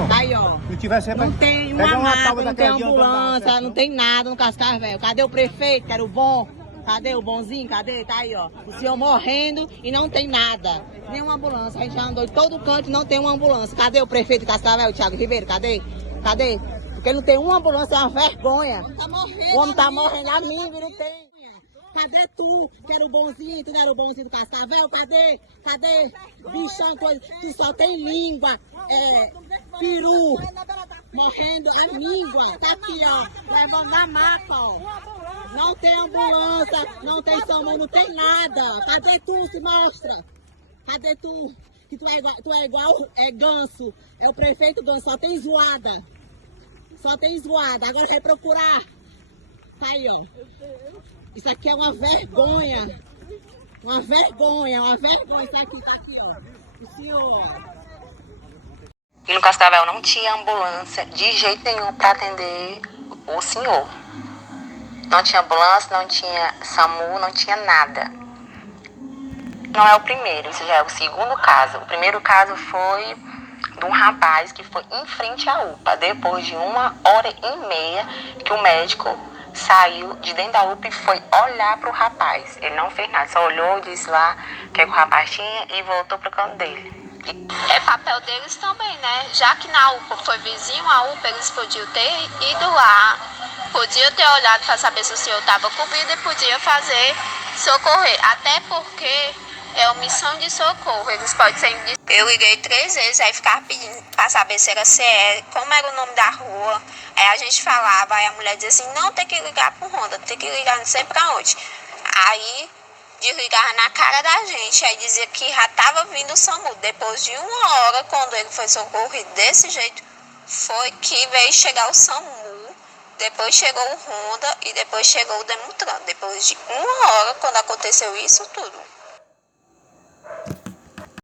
não? Aí, ó. Se tivesse... Não tem uma nada, não tem ambulância, não tem nada no Cascavel. Cadê o prefeito, que era o bom? Cadê o bonzinho? Cadê? Tá aí, ó. O senhor morrendo e não tem nada. Nenhuma ambulância. A gente já andou em todo canto e não tem uma ambulância. Cadê o prefeito de Cascavel, Thiago Ribeiro? Cadê? Cadê? Porque não tem uma ambulância, é uma vergonha. O homem tá morrendo, a mim não tem. Cadê tu, que era o bonzinho, tu não era o bonzinho do Cascavel? Cadê? Cadê? Bichão, coisa, tu só tem língua, peru, morrendo a língua. Tá aqui, ó, levando a maca, ó. Não tem ambulância, não tem SAMU, não tem nada. Cadê tu, se mostra? Cadê tu? Que tu é igual Ganso, é o prefeito Ganso, só tem zoada. Só tem zoada, agora vai procurar. Tá aí, ó. Isso aqui é uma vergonha. Uma vergonha, uma vergonha. Isso aqui, tá aqui, ó. O senhor. E no Cascavel não tinha ambulância de jeito nenhum para atender o senhor. Não tinha ambulância, não tinha SAMU, não tinha nada. Não é o primeiro, isso já é o segundo caso. O primeiro caso foi de um rapaz que foi em frente à UPA, depois de 1h30 que o médico saiu de dentro da UPA e foi olhar para o rapaz. Ele não fez nada, só olhou, disse lá o que o rapaz tinha e voltou para o canto dele. É papel deles também, né? Já que na UPA foi vizinho à UPA, eles podiam ter ido lá, podiam ter olhado para saber se o senhor estava cobrido e podia fazer socorrer. Até porque é omissão de socorro, eles podem ser... Eu liguei 3 vezes, aí ficava pedindo para saber se era CE, como era o nome da rua. Aí a gente falava, aí a mulher dizia assim, não, tem que ligar pro Honda, tem que ligar não sei pra onde. Aí desligava na cara da gente, aí dizia que já tava vindo o SAMU. Depois de 1 hora, quando ele foi socorrido desse jeito, foi que veio chegar o SAMU, depois chegou o Honda e depois chegou o Demutran. Depois de 1 hora, quando aconteceu isso tudo.